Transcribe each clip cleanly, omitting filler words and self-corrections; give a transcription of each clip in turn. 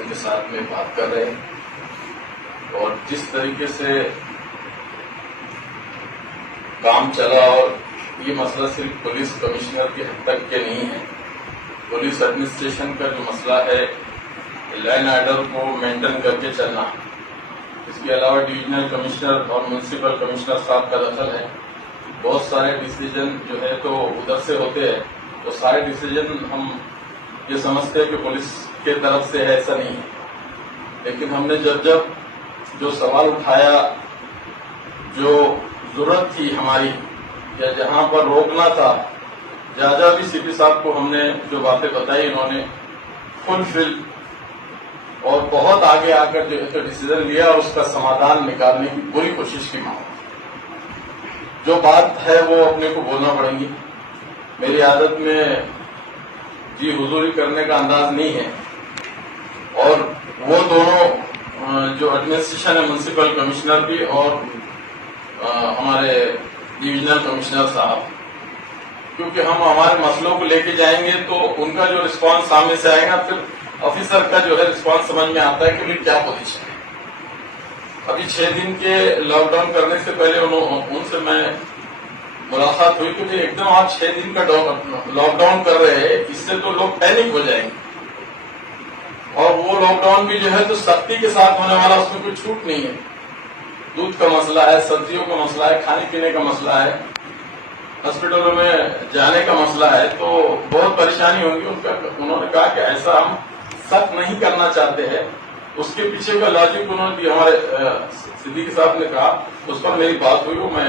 Administration کے ساتھ میں بات کر رہے ہیں اور جس طریقے سے کام چلا، اور یہ مسئلہ صرف پولیس کمشنر کے حد تک کے نہیں ہے، پولیس ایڈمنسٹریشن کا جو مسئلہ ہے لائن آرڈر کو مینٹین کر کے چلنا، اس کے علاوہ ڈویژنل کمشنر اور میونسپل کمشنر صاحب کا دخل ہے۔ بہت سارے ڈیسیجن جو ہے تو ادھر سے ہوتے ہیں، تو سارے ڈیسیجن ہم یہ سمجھتے ہیں کہ پولیس کے طرف سے ہے، ایسا نہیں ہے۔ لیکن ہم نے جب جو سوال اٹھایا، جو ضرورت تھی ہماری یا جہاں پر روکنا تھا، جہاں بھی سی پی صاحب کو ہم نے جو باتیں بتائی، انہوں نے فل اور بہت آگے آ کر جو ہے ڈیسیزن لیا اور اس کا سمادھان نکالنے کی پوری کوشش کی۔ جو بات ہے وہ اپنے کو بولنا پڑے گی۔ میری عادت میں جی حضوری کرنے کا انداز نہیں ہے، اور وہ دونوں جو ایڈمنسٹریشن ہے، میونسپل کمشنر بھی اور ہمارے ڈویژنل کمشنر صاحب، کیونکہ ہم ہمارے مسئلوں کو لے کے جائیں گے تو ان کا جو رسپانس سامنے سے آئے گا، پھر آفیسر کا جو ہے رسپانس سمجھ میں آتا ہے کہ میری کیا پوزیشن ہے۔ ابھی 6 دن کے لاک ڈاؤن کرنے سے پہلے ان سے میں ملاقات ہوئی کہ ایک دم آپ 6 دن کا لاک ڈاؤن کر رہے ہیں، اس سے تو لوگ پینک ہو جائیں گے، اور وہ لاک ڈاؤن بھی جو ہے تو سختی کے ساتھ ہونے والا، اس میں کوئی چھوٹ نہیں ہے۔ دودھ کا مسئلہ ہے، سبزیوں کا مسئلہ ہے، کھانے پینے کا مسئلہ ہے، ہاسپٹلوں میں جانے کا مسئلہ ہے، تو بہت پریشانی ہوگی۔ انہوں نے کہا کہ ایسا ہم سخت نہیں کرنا چاہتے ہیں۔ اس کے پیچھے کا لاجک انہوں نے ہمارے صدیقی صاحب نے کہا، اس پر میری بات ہوئی، وہ میں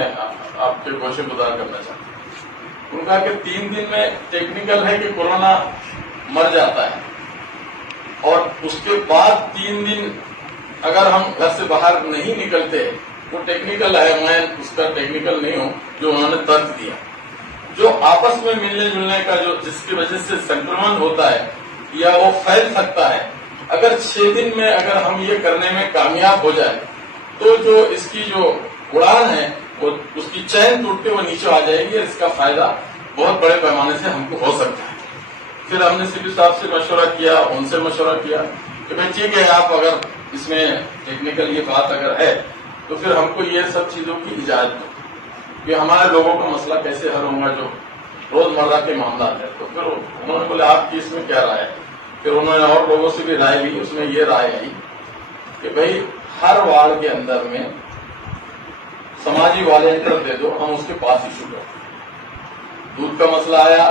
آپ کے گوشے گزار کرنا چاہتا ہوں۔ انہوں نے کہا کہ 3 دن میں ٹیکنیکل ہے کہ کورونا مر جاتا ہے، اور اس کے بعد 3 دن اگر ہم گھر سے باہر نہیں نکلتے، وہ ٹیکنیکل ہے، میں اس کا ٹیکنیکل نہیں ہوں، جو انہوں نے ترک دیا، جو آپس میں ملنے جلنے کا جو جس کی وجہ سے سنکرمن ہوتا ہے یا وہ پھیل سکتا ہے، اگر 6 دن میں اگر ہم یہ کرنے میں کامیاب ہو جائے تو جو اس کی جو اڑان ہے، وہ اس کی چین ٹوٹ کے وہ نیچے آ جائے گی، اس کا فائدہ بہت بڑے پیمانے سے ہم کو ہو سکتا ہے۔ پھر ہم نے سی پی صاحب سے مشورہ کیا، ان سے مشورہ کیا کہ بھائی ٹھیک ہے، آپ اگر اس میں ٹیکنیکل یہ بات اگر ہے تو پھر ہم کو یہ سب چیزوں کی اجازت دو کہ ہمارے لوگوں کا مسئلہ کیسے حل ہوگا جو روزمرہ کے معاملات ہیں۔ تو پھر انہوں نے بولے آپ کی اس میں کیا رائے ہے؟ پھر انہوں نے اور لوگوں سے بھی رائے لی، اس میں یہ رائے آئی کہ بھائی ہر وارڈ کے اندر میں سماجی والنٹر دے دو، ہم اس کے پاس ایشو کرتے۔ دودھ کا مسئلہ آیا،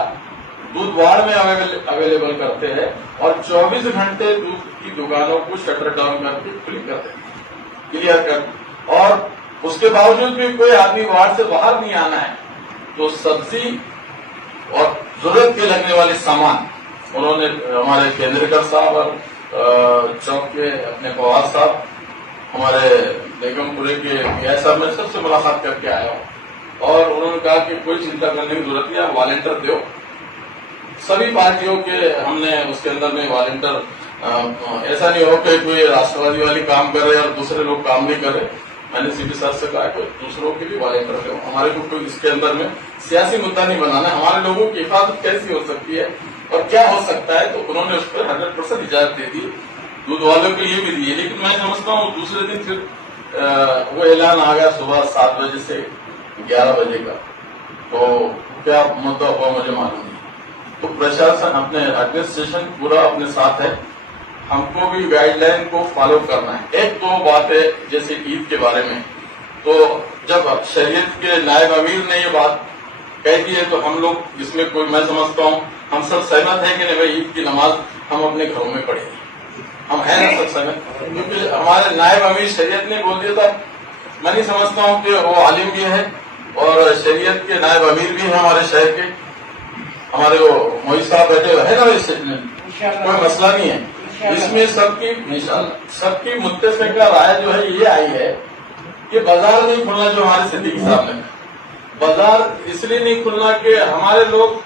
دودھ وارڈ میں اویلیبل کرتے ہیں، اور 24 گھنٹے دودھ کی دکانوں کو شٹر ڈاؤن کر کے کھلی کر دیتے، کلیئر کر، اور اس کے باوجود بھی کوئی آدمی وارڈ سے باہر نہیں آنا ہے تو سبزی اور ضرورت کے لگنے والے سامان انہوں نے ہمارے کیندرکر صاحب اور چوک کے اپنے فواد صاحب، ہمارے بیگم پورے کے پی صاحب، میں سب سے ملاقات کر کے آیا ہوں، اور انہوں نے کہا کہ کوئی چنتا کرنے کی ضرورت نہیں، آپ والنٹر دو۔ سبھی پارٹیوں کے ہم نے اس کے اندر میں والنٹر، ایسا نہیں ہو کہ کوئی راشٹروادی والی کام کر رہے اور دوسرے لوگ کام نہیں کر رہے۔ میں نے سی پی صاحب سے کہا کہ دوسروں کی بھی والنٹر دو، ہمارے کو کوئی اس کے اندر میں سیاسی مدعا نہیں بنانا، ہمارے لوگوں کی حفاظت کیسی ہو سکتی ہے اور کیا ہو سکتا ہے، تو انہوں نے اس پر 100% اجازت دے دی، دودھ والوں کے لیے بھی دی۔ لیکن میں سمجھتا ہوں دوسرے دن پھر وہ اعلان آ گیا صبح 7 بجے سے 11 بجے کا، تو کیا مدعا ہوا مجھے معلوم نہیں۔ تو پرشاسن، اپنے ایڈمنسٹریشن پورا اپنے ساتھ ہے، ہم کو بھی گائیڈ لائن کو فالو کرنا ہے۔ 1-2 باتیں جیسے عید کے بارے میں، تو جب شریعت کے نائب امیر نے یہ بات کہہ دی ہے تو ہم لوگ اس میں کوئی، میں سمجھتا ہوں ہم سب سہمت ہیں کہ نہیں بھائی عید کی نماز ہم اپنے گھروں میں پڑھیں گے، ہم ہیں نا سب سہمت، کیونکہ ہمارے نائب امیر شریعت نے بول دیا تھا۔ میں نہیں سمجھتا ہوں کہ وہ عالم بھی ہے اور شریعت کے نائب امیر بھی ہیں ہمارے شہر کے، ہمارے وہ موئی صاحب بیٹھے ہوئے ہیں نا، کوئی مسئلہ نہیں ہے اس میں۔ سب کی متفقہ رائے جو ہے یہ آئی ہے کہ بازار نہیں کھلنا، جو ہمارے صدیقی صاحب نے، بازار اس لیے نہیں کھلنا کہ ہمارے لوگ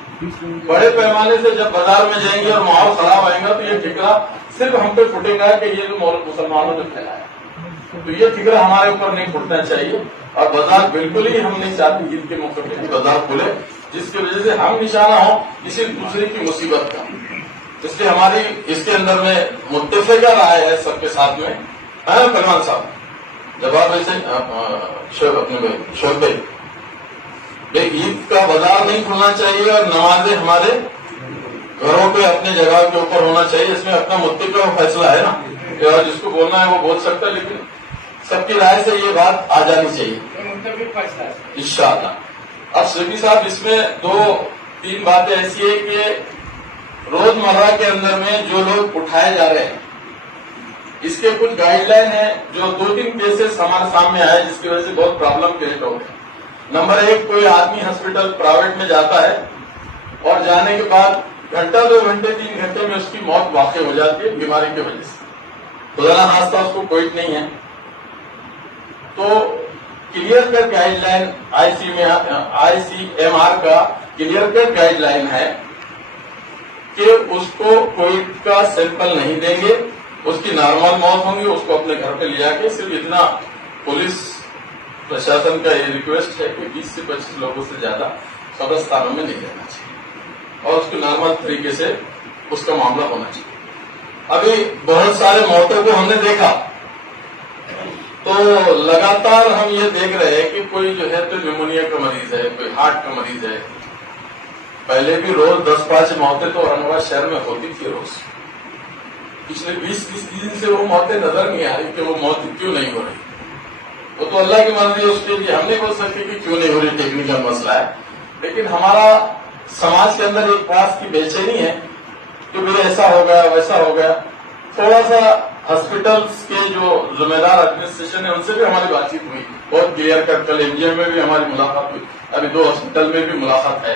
بڑے پیمانے سے جب بازار میں جائیں گے اور ماحول خراب آئے گا تو یہ ٹھکرا صرف ہم پہ پھٹے گا کہ یہ مسلمانوں نے پھیلایا، تو یہ ٹھکرا ہمارے اوپر نہیں پھٹنا چاہیے۔ اور بازار بالکل ہی ہم نہیں چاہتے عید کے موقع پہ بازار کھلے، جس کی وجہ سے ہم نشانہ ہوں کسی دوسرے کی مصیبت کا۔ اس لیے ہماری اس کے اندر میں متفقہ رائے ہے سب کے ساتھ میں. سلمان صاحب جواب ایسے شعیب بھائی عید کا بازار نہیں کھلنا چاہیے اور نمازیں ہمارے گھروں پہ اپنے جگہ کے اوپر ہونا چاہیے. اس میں اپنا متفقہ فیصلہ ہے نا, جس کو بولنا ہے وہ بول سکتا ہے, لیکن سب کی رائے سے یہ بات آ جانی چاہیے انشاءاللہ. اب سیفی صاحب اس میں 2-3 باتیں ایسی ہے کہ روزمرہ کے اندر میں جو لوگ اٹھائے جا رہے ہیں اس کے کچھ گائیڈ لائن ہیں جو 2-3 کیسز ہمارے سامنے آئے جس کی وجہ سے بہت پرابلم کریٹ ہو گئے. نمبر 1, کوئی آدمی ہاسپٹل پرائیویٹ میں جاتا ہے اور جانے کے بعد گھنٹہ 2 گھنٹے 3 گھنٹے میں اس کی موت واقع ہو جاتی ہے بیماری کی وجہ سے. خدا نہ خواستہ اس کو کوئی نہیں ہے تو clear cut guideline ICMR کا کلیئر کٹ گائیڈ لائن ہے کہ اس کو کووڈ کا سیمپل نہیں دیں گے, اس کی نارمل موت ہوں گی, اس کو اپنے گھر پہ لے جا کے صرف اتنا پولیس پرشاسن کا یہ ریکویسٹ ہے کہ 20 سے 25 لوگوں سے زیادہ قبرستانوں میں نہیں رہنا چاہیے اور اس کو نارمل طریقے سے اس کا معاملہ ہونا چاہیے. ابھی بہت سارے موتوں کو ہم نے دیکھا تو لگاتار ہم یہ دیکھ رہے ہیں کہ کوئی جو ہے تو نیمونیا کا مریض ہے, کوئی ہارٹ کا مریض ہے. پہلے بھی روز 10-5 موتیں تو اورنگ آباد شہر میں ہوتی تھی روز. پچھلے 20-30 دن سے وہ موتیں نظر نہیں آ رہی کہ وہ موت کیوں نہیں ہو رہی. وہ تو اللہ کی مرضی ہے, اس کے لیے ہم نہیں بول سکتے کہ کیوں نہیں ہو رہی, ٹیکنیکل مسئلہ ہے. لیکن ہمارا سماج کے اندر ایک بات کی بے چینی ہے کہ بھائی ایسا ہو گیا ویسا ہو گیا. تھوڑا سا ہاسپٹلس کے جو ذمہ دار ایڈمنسٹریشن ہے ان سے بھی ہماری بات چیت ہوئی, بہت کلیئر کٹ. کل MGM میں بھی ہماری ملاقات ہوئی, ابھی 2 ہاسپٹل میں بھی ملاقات ہے.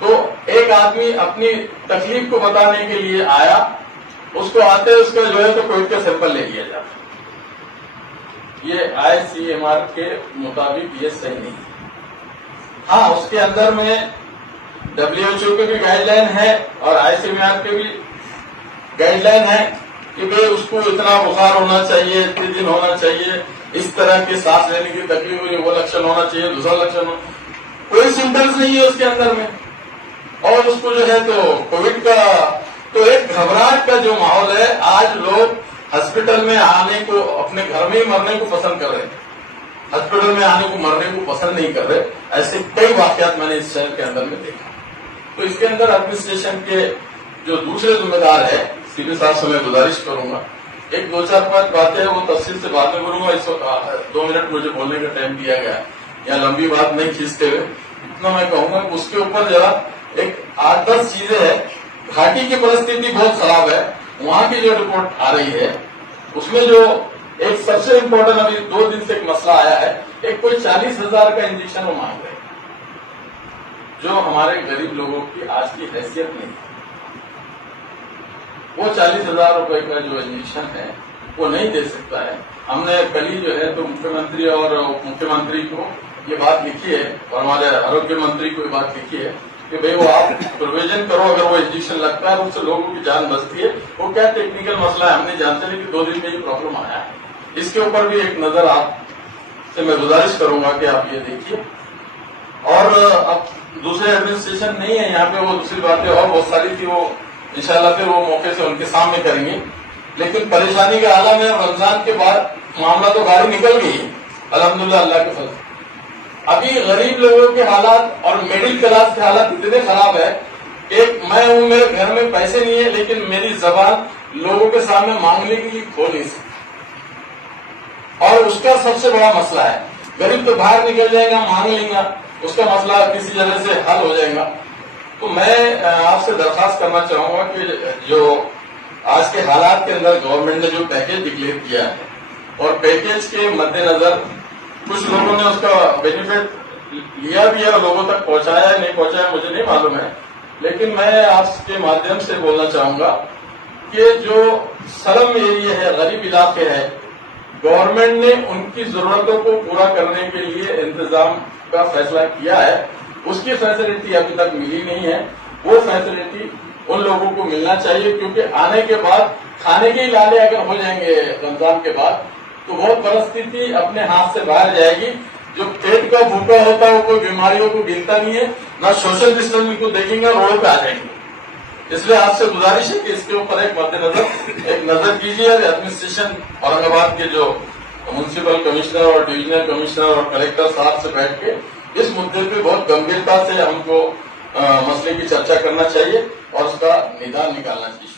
تو ایک آدمی اپنی تکلیف کو بتانے کے لیے آیا, اس کو آتے اس کا جو ہے تو کووڈ کا سیمپل لے لیا جاتا. یہ ICMR کے مطابق یہ صحیح نہیں ہے. ہاں اس کے اندر میں WHO کے بھی گائیڈ لائن ہے اور ICMR کے بھی گائیڈ لائن ہے کہ بھائی اس کو اتنا بخار ہونا چاہیے, اتنے دن ہونا چاہیے, اس طرح کی سانس لینے کی تکلیف ہوئی وہ لکشن ہونا چاہیے, دوسرا لکشن ہو, کوئی سمٹمس نہیں ہے اس کے اندر میں. اور اس کو جو ہے تو کووڈ کا تو ایک گھبراہٹ کا جو ماحول ہے, آج لوگ ہاسپٹل میں آنے کو اپنے گھر میں ہی مرنے کو پسند کر رہے ہیں, ہاسپٹل میں آنے کو مرنے کو پسند نہیں کر رہے. ایسے کئی واقعات میں نے اس شہر کے اندر میں دیکھا. تو اس کے اندر ایڈمنسٹریشن کے جو دوسرے ذمہ دار ہے, CP صاحب سے میں گزارش کروں گا 1-2-4-5 باتیں وہ تفصیل سے بات میں کروں گا. اس وقت 2 منٹ مجھے بولنے کا ٹائم دیا گیا, یا لمبی بات نہیں کھینچتے ہوئے اتنا میں کہوں گا. اس کے اوپر ذرا ایک 8-10 چیزیں ہیں. گھاٹی کی پرستھتی بہت خراب ہے, وہاں کی جو رپورٹ آ رہی ہے اس میں جو ایک سب سے امپورٹنٹ ابھی 2 دن سے ایک مسئلہ آیا ہے, ایک کوئی 40,000 کا انجیکشن وہ مانگ رہے ہیں جو ہمارے غریب لوگوں کی آج کی حیثیت نہیں ہے. وہ 40,000 روپے کا جو انجیکشن ہے وہ نہیں دے سکتا ہے. ہم نے کل ہی جو ہے تو مکھیہ منتری اور اپ مکھیہ منتری کو یہ بات لکھی ہے اور ہمارے آروگیہ منتری کو یہ بات لکھی ہے کہ بھئی وہ آپ پروویژن کرو, اگر وہ انجیکشن لگتا ہے اس سے لوگوں کی جان بچتی ہے. وہ کیا ٹیکنیکل مسئلہ ہے ہم نہیں جانتے, لیکن 2 دن میں یہ پرابلم آیا ہے. اس کے اوپر بھی ایک نظر آپ سے میں گزارش کروں گا کہ آپ یہ دیکھیے. اور اب دوسرے ایڈمنسٹریشن نہیں ہے یہاں پہ, وہ دوسری باتیں اور بہت ساری تھی, وہ انشاءاللہ پھر وہ موقع سے ان کے سامنے کریں گے. لیکن پریشانی کا عالم ہے. رمضان کے بعد معاملہ تو گاڑی نکل گئی الحمدللہ اللہ کے فضل. ابھی غریب لوگوں کے حالات اور میڈل کلاس کے حالات اتنے خراب ہے. ایک میں ہوں, میرے گھر میں پیسے نہیں ہے, لیکن میری زبان لوگوں کے سامنے مانگنے کے لیے کھول نہیں سکتی. اور اس کا سب سے بڑا مسئلہ ہے. غریب تو باہر نکل جائے گا, مانگ لیں گا, اس کا مسئلہ کسی جگہ سے حل ہو جائے گا. تو میں آپ سے درخواست کرنا چاہوں گا کہ جو آج کے حالات کے اندر گورنمنٹ نے جو پیکیج ڈکلیئر کیا ہے اور پیکیج کے مد نظر کچھ لوگوں نے اس کا بینیفٹ لیا بھی ہے اور لوگوں تک پہنچایا ہے نہیں پہنچایا مجھے نہیں معلوم ہے. لیکن میں آپ کے مادھیم سے بولنا چاہوں گا کہ جو سلم ایریا ہے, غریب علاقے ہے, گورنمنٹ نے ان کی ضرورتوں کو پورا کرنے کے لیے انتظام کا فیصلہ کیا ہے. اس کی فیسلٹی ابھی تک ملی نہیں ہے. وہ فیسلٹی ان لوگوں کو ملنا چاہیے, کیونکہ آنے کے بعد کھانے کے لالے اگر ہو جائیں گے رمضان کے بعد تو بہت پرستھتی اپنے ہاتھ سے باہر جائے گی. جو پیٹ کا بھوکا ہوتا ہے وہ کوئی بیماریوں کو گنتا نہیں ہے, نہ سوشل ڈسٹینسنگ کو دیکھیں گے, روڈ پہ آ جائیں گے. اس لیے آپ سے گزارش ہے کہ اس کے اوپر ایک مد نظر ایک نظر کیجیے اور ایڈمنسٹریشن اورنگ آباد کے جو میونسپل کمشنر اور ڈویژنل کمشنر اور کلیکٹر صاحب سے بیٹھ کے اس مدعے پہ بہت گمبھیرتا سے ہم کو مسئلے کی چرچا کرنا چاہیے اور اس کا نظام نکالنا چاہیے.